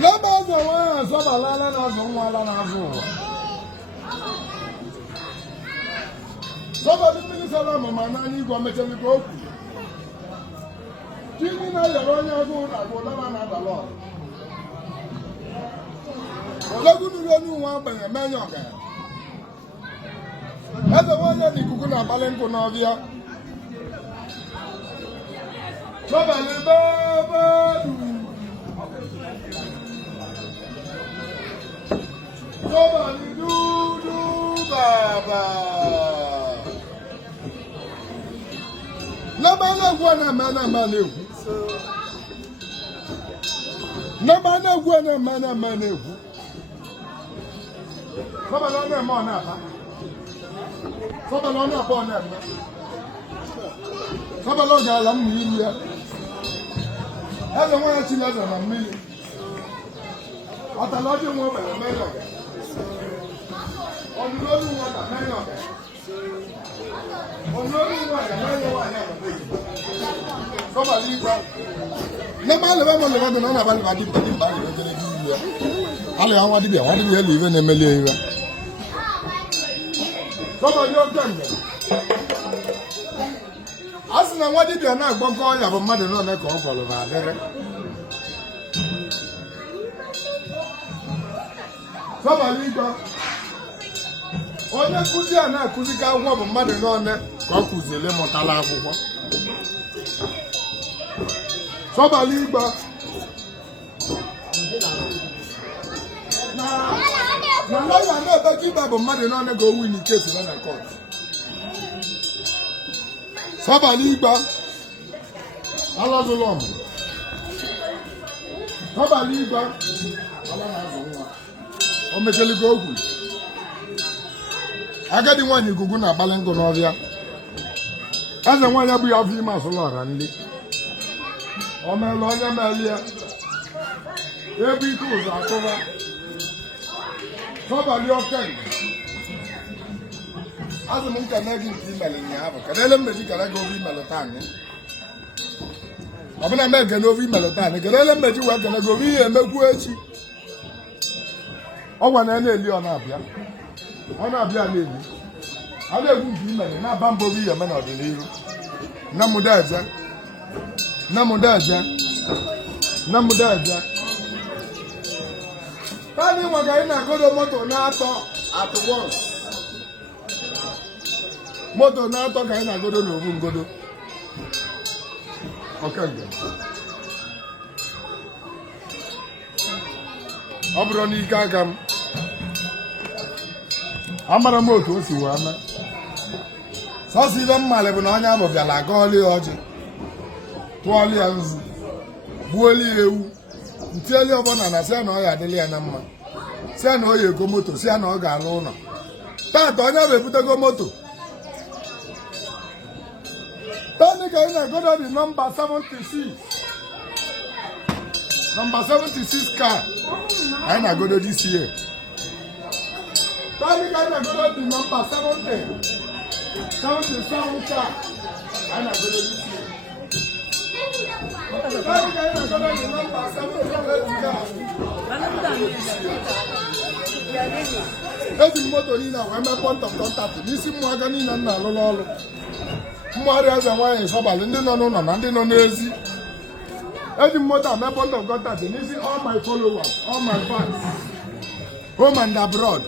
Lama za waya saba lala na zo wala na zo. Saba di mini sala mama na ni go mecheli go ku. Kini na yoro nya go na go lama na da lo. Olagu ni lo ni wa ba me nyo ga. Eze wanya di kuku na balenko na ovia. Saba le baba du. Nobody do baba. Nobody wanna man. Nobody wanna man. Nobody wanna man. Nobody wanna born. Nobody wanna lam me. Everyone wants to know me. What a lot of women. On the road, you want a man of it. On the road, you want a man of it. Somebody, nobody ever want to know about the body. I want to be living in a million. Somebody, you're done. As I want to be an act, but I have a mother on a call for the somebody, onye kuzi a na-akuzi ka nwa bụ mmadụ n'one ka ọ kụziele mụtala akwụkwọ. Sọbali igba na lọya na-ebe ka ịba bụ mmadụ n'one ga owu n'ike si na kọt. Sọbali igba alazụlọ m. Sọbali igba ala na-azụ nwa o mecheli ka okwu. Agadi nwanyị gugu na balengo n'ọbịa. Eze nwanyị abụghị afọ ime asụlọ ọra nli. O meela onye melie. Ebe ike ụzọ akụba. Sọbali okenye. Azụ m nkene gị nke imeli nyaahụ. Kedele mmeji kere gị obi imelụ taa anyị. Ọ bụla m egene obi imelụ taa anyị. Kedele mmeji wee kene gị obi ihe emekwu echi. Ọ gwa na na-eli ọ na-abịa. Ọ na-abịa na-eli. A na-egwu nke imere na-aba mbọ obi ihe eme n'ọdịnihu. Nna m daje. Tani nwa ka ị na-agodo moto na-atọ at once. Moto na-atọ ka ị na-agodo n'obu ngodo. Okenge. Ọ bụrụ n'ike aka m. Amara m otu o si wee mee. Sọsọ ibe mmalị bụ na onye ahụ bịara agọọli ya ọjị, tụọli ya nzu, gbuoli ya ewu, ntieli ọbụla na sị ya na ọ ya adịla ya na mma, sị ya na ọ ya ego moto, sị ya na ọ ga-alụ ụlọ. Tata onye ahụ ebutego moto. Tani ka ị na-egodo dị nọmba 76. Nọmba 76 car anyị na-agodo this year. Tani ka ị na-agodo dị nọmba 77 car anyị na-agodo this year. Tani ka ị na-agodo dị nọmba 78 car. Eji moto niile a wee mee point of contact n'isi mmụaka niile m na-alụlụ ọrụ. Mmụgharị eze nwaanyị Sọbali ndị nọ n'ụlọ na ndị nọ n'ezi. Eji moto a mee point of contact n'isi all my followers, all my fans, home and abroad.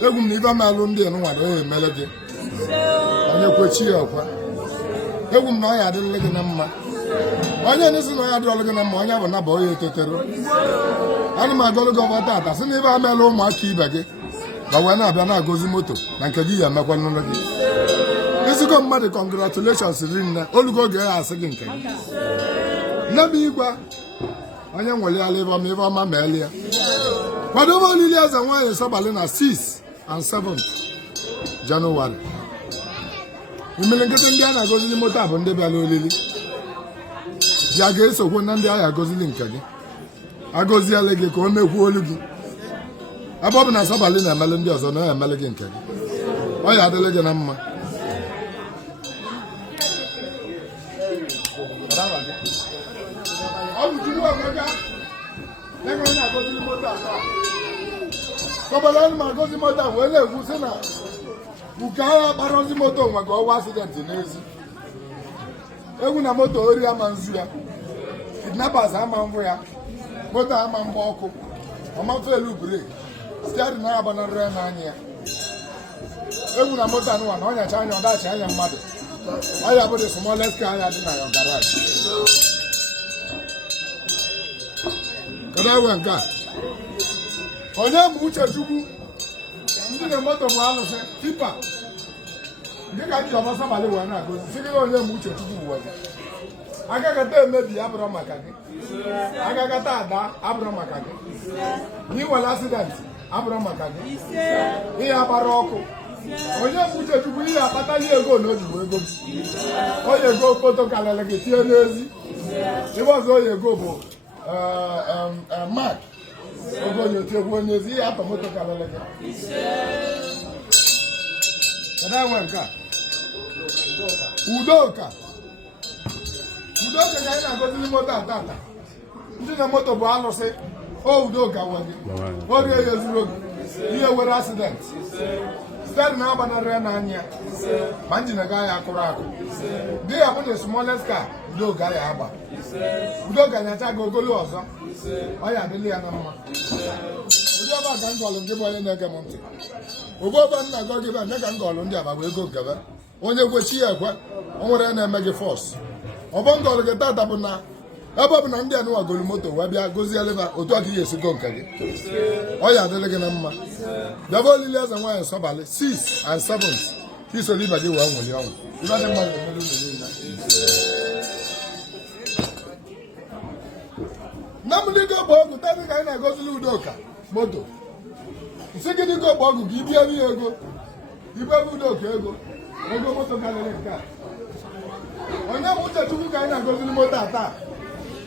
Egwu m na ibe m alụ ndị enwado ya emele gị. Onye kwechi ya ọkwa. Egwu m na ọ ya adịrịla gị na mma. Onye n'isi na ọ ya adịrịla gị na mma, onye bụ na bụ onye etetero. Ana m agọlụ gị ọgba tata sị na ibe amela ụmụaka ibe gị ga wee na-abịa na-agọzi moto na nke gị ya emekwa n'ụlọ gị. Ezigbo mmadụ congratulations rinne olugo oge ya asị gị nke gị. Nne m igwe onye nwere ala ịba ma ibe ọma ma eli ya. Kwadobe olili eze nwaanyị Sọbali na 6 and 7 Janụwarị. Imele nkịtị ndị a na-agọzili moto a bụ ndị bịara olili. Ya ga-esokwu na ndị agha agọzili nke gị. Agọziela gị ka o mekwuo olu gị. Ebe ọ bụ na Sọbali na-emele ndị ọzọ na ya emele gị nke gị. Ọ ya adịla gị na mma. Ọ bụ Chukwu Emeka Ego onye agozili moto aka. Sọbala anyị ma agozi moto a wee na-ekwu sị na nke agha kparọzi moto maka ọwa asidenti n'ezi. Egwu na moto ori ama nzu ya. Kidnappers ama mvụ ya. Moto ama mgba ọkụ. Ọma felu breki. Steering na-agbanarị ya n'anya ya. Egwu na moto anụwa na ọnyacha anya ọdachi anya mmadụ. Ọ ya bụ the smallest car ya dị na your garage. Kedu ewe nke a? Onye bụ Uchechukwu ndị na moto bụ alụsị tipa. Ndị ka ndị ọbọsa balị wee na-agozi sị gị onye bụ Uchechukwu wee. Agagata emebi abụrụ maka gị. Agagata ada abụrụ maka gị. N'iwere asidenti abụrụ maka gị. Ihe agbara ọkụ. Onye bụ Uchechukwu ihe akpata ihe ego na ojibo ego. Onye ego foto kalele gị tinye n'ezi. Ebe ọzọ onye ego bụ Mark. Ogo onye otiegwu onye ezi ihe atọ moto kalele gị. Kedu enwe nke a? Udoka. Udoka ka anyị na-agozili moto atata. Ndị na moto bụ alụsị. O Udoka wee. O rie ya ezuru oge. Ihe were asident. Steering na-agbanarị ya n'anya. Ma njin ga ya akụrụ akụ. Dị ya bụ the smallest car. Udoka ya agba. Udoka nyacha gị ogolo ọzọ. Ọ ya adịla ya na mma. Ụdị ọba ka m gọlụ ndị bụ onye na-ege m ntị. Ogo ọba nna gọ gị nye ka m gọlụ ndị aba wee go gebe. Onye kwechi ya ekwe. O nwere na-eme gị fọs. Ọbọ ngọlụ gị tata bụ na ebe ọ bụ na ndị anụwa golu moto wee bịa gozieleba otu a ka ihe esigo nke gị. Ọ ya adịrị gị na mma. Bịaba olili eze nwaanyị Nsọbalị 6 and 7 ka isoro ibe gị wee nwụli ọnwụ. Ibe dị mma ga-emere unu niile. Nna m dịka ogbe ọgụ tadị ka anyị na-agozili Udoka moto. Nsị gị dịka ogbe ọgụ ka ibie ebe ego. Ibe ebe Udoka ego. Ego moto karịrị nke a. Onye bụ Uchechukwu ka anyị na-agozili moto ata.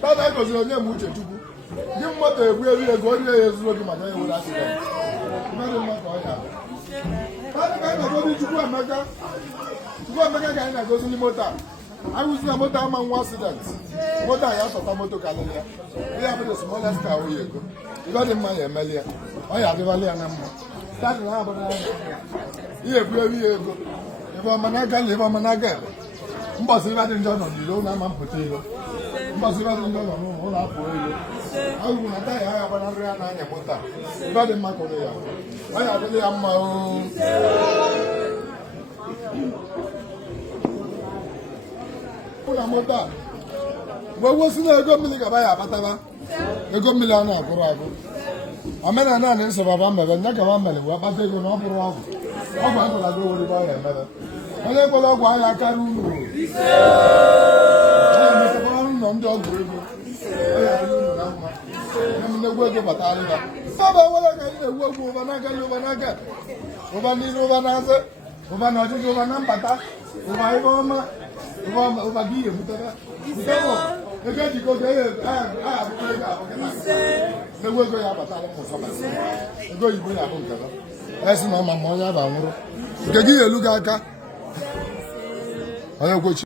Tata anyị goziri onye bụ Uchechukwu. Gị moto egbu ego orie ya ezuru gị maka onye nwere asidenti. Mmadụ mma ka ọ ya. Tata ka anyị na-agozili Chukwuemeka. Chukwuemeka ka anyị na-agozili moto a. Anyị wụzi na moto ama nwa asidenti. Moto a ya sọta moto karịrị ya. Ihe a bụ the smallest car oyi ego. Ibe dị mma ya emeli ya. Ọ ya adịbali ya na mma. Tata na abụ na ihe egbu ego. Ebe ọma na-aga na ebe ọma na-aga ebe. Mbọsị ibe dị njọ nọ n'iro ụlọ ama mpụta ilo. Mbọsị ibe dị njọ nọ n'ụlọ ụlọ apụ ilo. Agwụ na taya ya gbanarị ya n'anya moto a. Ibe dị mma kụrụ ya. Ọ ya adịrị ya mma o. Ụlọ moto a. Mgbe wosi na ego mmiri gaba ya abataba. Ego mmiri a na-agụrụ agụ. Omenala naanị nsọbaba mmebe nye gaba mmiri wee kpata ego na ọ bụrụ ọgwụ. Ọgwụ agụrụ agụ were ebe ọ ya emebe. Onye kwere ọgwụ anya akarị uru. Onye emetakwara ụlọ ndị ọgwụ ego. Onye arị uru na mma. Nnegwu ego batara ya. Sọba nwere ka anyị na-egwu egwu ụba n'aka ndị ụba n'aka. Ụba n'iru ụba n'azụ. Ụba n'ọchịchị ụba na mbata. Ụba ebe ọma. Ụba gị ebutara. Butewo. Ego ejikọ ga abụkwa ego abụkịta. Nnegwu ego ya batara ụsọba. Ego oyibo ya abụ nke ya. Esi na ọma ma onye aba nwụrụ. Nke gị elu gị aka. Onye kwechi.